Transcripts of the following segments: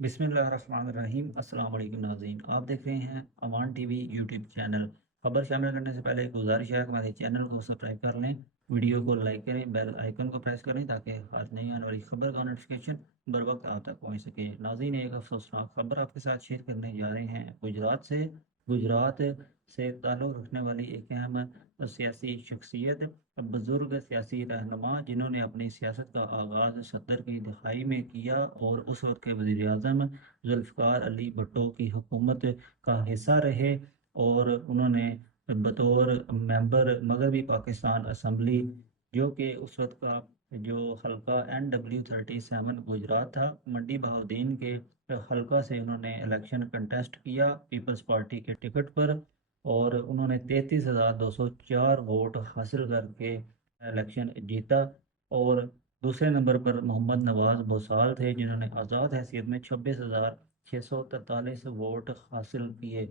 बिस्मिल्लाहिर्रहमानिर्रहीम। अस्सलाम वालेकुम नाज़रीन, आप देख रहे हैं अवान टीवी यूट्यूब चैनल। खबर शामिल करने से पहले एक गुजारिश है कि हमारे चैनल को सब्सक्राइब कर लें, वीडियो को लाइक करें, बेल आइकन को प्रेस करें ताकि हर नई आने वाली खबर का नोटिफिकेशन बर वक्त आप तक पहुंच सके। नाज़रीन, एक अफसोसनाक खबर आपके साथ शेयर करने जा रहे हैं गुजरात से ताल्लुक़ रखने वाली एक अहम सियासी शख्सियत, बुज़ुर्ग सियासी रहनुमा जिन्होंने अपनी सियासत का आगाज़ सत्तर की दहाई में किया और उस वक्त के वज़ीर आज़म जुल्फ़िकार अली भुट्टो की हुकूमत का हिस्सा रहे, और उन्होंने बतौर मेंबर मगरबी पाकिस्तान असम्बली, जो कि उस वक्त का जो हल्का NW37 गुजरात था, मंडी बहाउद्दीन के हल्का से उन्होंने इलेक्शन कंटेस्ट किया पीपल्स पार्टी के टिकट पर, और उन्होंने 33,204 वोट हासिल करके इलेक्शन जीता। और दूसरे नंबर पर मोहम्मद नवाज भूसाल थे जिन्होंने आज़ाद हैसियत में 26,643 वोट हासिल किए।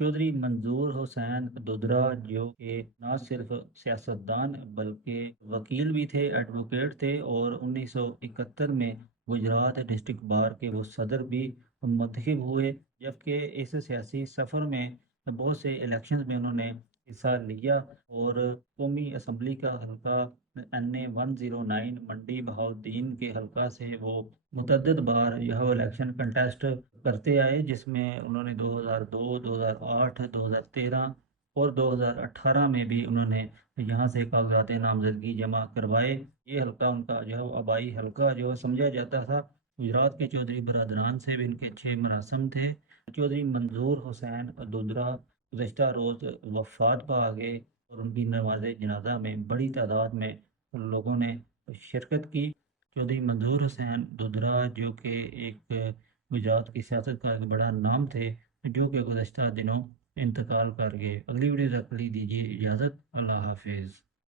चौधरी मंजूर हुसैन दुधरा, जो कि न सिर्फ सियासतदान बल्कि वकील भी थे, एडवोकेट थे, और 1971 में गुजरात डिस्ट्रिक्ट बार के वो सदर भी मुंतखब हुए। जबकि इस सियासी सफ़र में बहुत से इलेक्शंस में उन्होंने हिस्सा लिया, और कौमी असम्बली का हल्का NA 109 मंडी बहाउद्दीन के हल्का से वो मुतअद्दिद बार यह इलेक्शन कंटेस्ट करते आए, जिसमें उन्होंने 2002, 2008, 2013 और 2018 में भी उन्होंने यहाँ से कागजात नामजदगी जमा करवाए। ये हल्का उनका जो है आबाई हल्का जो समझा जाता था। गुजरात के चौधरी बरदरान से भी इनके अच्छे मरासम थे। चौधरी मंजूर हुसैन दुधरा गुज़श्ता रोज़ वफ़ात पा गए, और उनकी नमाज जनाजा में बड़ी तादाद में लोगों ने शिरकत की। चौधरी मंजूर हुसैन दुधरा, जो कि एक गुजरात की सियासत का एक बड़ा नाम थे, जो कि गुज़श्ता दिनों इंतकाल कर गए। अगली वीडियो तक के लिए दीजिए इजाज़त। अल्लाह हाफिज़।